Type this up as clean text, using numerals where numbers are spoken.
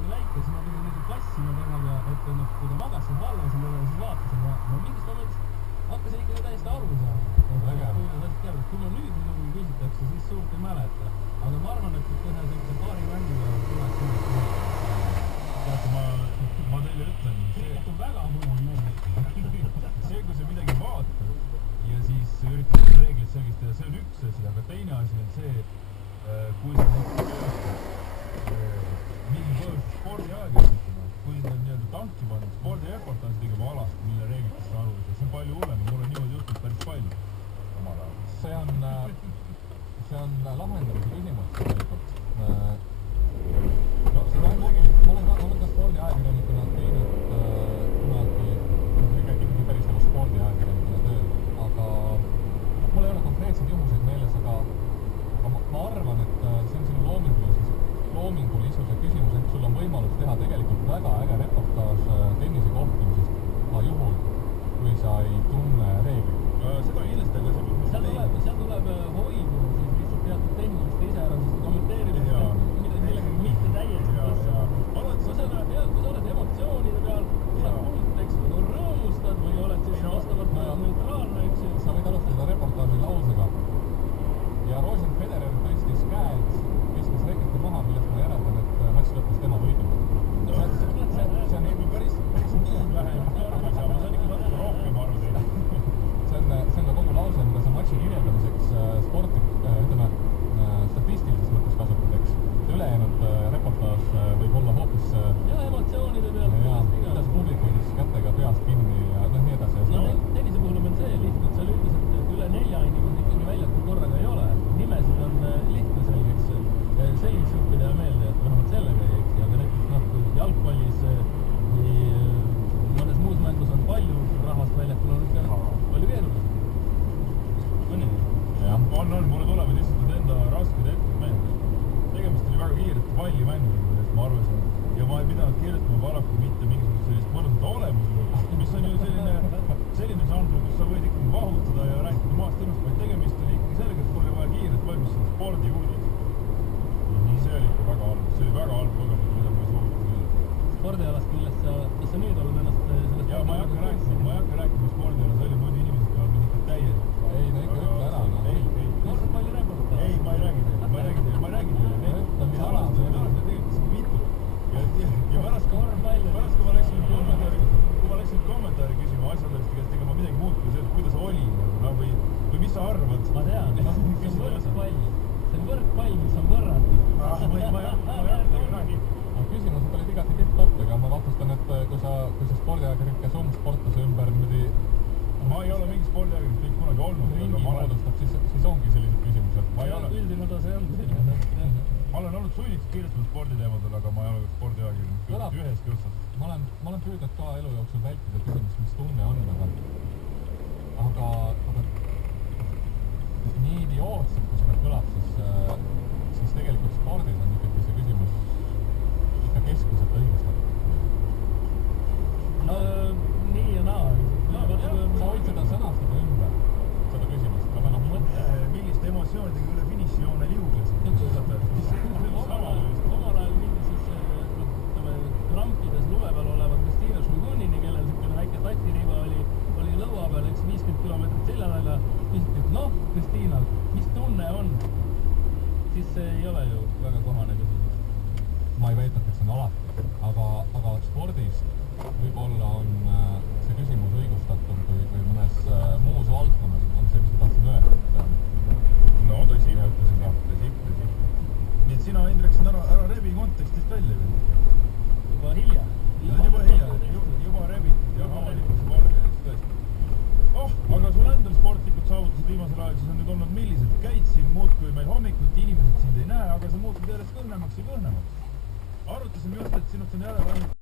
oli väike, siis ma pidin nagu klassima temaga, et noh, kui ta magas seal valves ja ma siis vaatasin ja ma mingist momendist hakkasin ikkagi täiesti aru saama. Kui ma nüüd minugi küsitakse, siis suurt ei mäleta. Aga ma arvan, et ühe sellise paari mänguga tuleks nüüd. Teate, ma teile ütlen, see on väga hull mees. See, kui sa midagi vaatad ja siis üritad seda reeglit selgeks teha, see on üks asi, aga teine asi on see, kui sa mingi spordiajakirjanikuna, kui sa nii-öelda tanki pannud, spordireportaaž tegema alast, mille reeglitest aru ei saa, see on palju hullem ja mul on niimoodi juhtunud päris palju omal ajal. See on lahendamise küsimus tegelikult. No seda on tegelikult, ma olen ka spordiajakirjanikuna teinud kunagi ikkagi päris nagu spordiajakirjanikuna tööd, aga mul ei ole konkreetseid juhuseid meeles, aga ma arvan, et see on sinu loomingulisuse küsimus, et sul on võimalus teha tegelikult väga äge reportaaž tennise kohtumisest ka juhul, kui sa ei tunne reeglit. Seda kindlasti, aga seal tuleb hoiduma siis lihtsalt teatud tehniliste iseärasust kommenteerimist, millega mitte täiesti passa. Kui sa oled emotsioonide peal, tuleb kontekst, kui rõõmustad või oled siis vastavalt neutraalne, eks ju. Sa võid alustada reportaaži lausega ja Roger Federer tõstis käed, viskas reketi maha, millest ma järeldan, et matš lõppes tema võiduga. See on päris nii vähe, ma saan ikka natuke rohkem aru teile. See on ka kogu lause, mida sa matši kirjeldamiseks statistilises mõttes kasutad, eks. Ülejäänud reportaaž võib olla hoopis emotsioonide peal. Kuidas publik hoidis kätega peast kinni ja nii edasi. Tennise puhul on veel see lihtne, et seal üldiselt üle 4 inimesed ikkagi väljakul korraga ei ole. Nimesid on lihtne selgeks õppida ja meelde, et vähemalt sellega ei eksi, aga näiteks kui jalgpallis või mõnes muus mängus on palju rahvast väljakul, on ikka palju keerulisem. Mulle tulevad lihtsalt enda rasked hetked meelde. Tegemist oli väga kiirete pallimänguga, millest ma arvasin. Ja ma ei pidanud kirjutama paraku mitte mingisugust sellist mõnusat olemuslugu, mis on ju selline žanr, kus sa võid ikkagi vahutada ja rääkida maast ennast, vaid tegemist oli ikkagi sellega, et mul oli vaja kiirelt valmistada spordiuudis. See oli ikka väga halb. See oli väga halb kogemus, mida ma ei soovita küll. Spordialast millest kas sa nüüd oled ennast sellest... Ja ma ei hakka rääkima spordialas, oli muidu inimesed peavad mind ikka täielikult. Ei, no ikka ütle ära. Korvpalli reportaaž. Ei, ma ei räägi teile. Ma ei räägi teile. Mis alast, need tegelikult isegi mitu. Ja pärast, kui ma läksin kommentaari küsima asjadest, ega ma midagi muud kui see, et kuidas oli või mis sa arvad. Ma tean, see on võrkpall, mis on võrratud. Ma ei räägi. Küsimused olid igati tipp-topp, ega ma vatustan, et kui sa spordiajakirjanik, kes on sportlase ümber niimoodi... Ma ei ole mingi spordiajakirjanik kõik kunagi olnud. Ringi moodustab, siis ongi sellised küsimused. Üldine osa see ongi selline. Ma olen olnud sunnitud kirjutama sporditeemadel, aga ma ei ole spordiajakirjanik üheski otsas. Ma olen püüdnud ka elu jooksul vältida küsimust, mis tunne on, aga nii idiootselt, kui see kõlab, siis tegelikult spordis on ikkagi see küsimus ikka keskmiselt õigustatud. No nii ja naa. Sa võid seda sõnastada ümber, seda küsimust, aga mõtle, milliste emotsioonidega üle finišijoone liuglesid. Omal ajal mindi siis krampides lume peal oleva Kristina Šmigunini, kellel niisugune väike tatiriba oli lõua peal, 50 kilomeetrit seljanal ja küsiti, et noh, Kristina, mis tunne on? Siis see ei ole ju väga kohane küsimus. Ma ei väitnud, et see on alati, aga spordis võib-olla on see küsimus õigustatum kui mõnes muus valdkonnas on see, mis ma tahtsin öelda. No tõsi. Nii et sina, Indrek, siin ära rebi kontekstist välja või? Juba hilja. Juba rebitud, jah, avalikus spordialis, tõesti. Aga sul endal sportlikud saavutused viimasel ajal siis on nüüd olnud millised? Käid siin muudkui meil hommikuti, inimesed sind ei näe, aga sa muutud järjest kõhnemaks ja kõhnemaks. Arutasime just, et sinust on järele ainult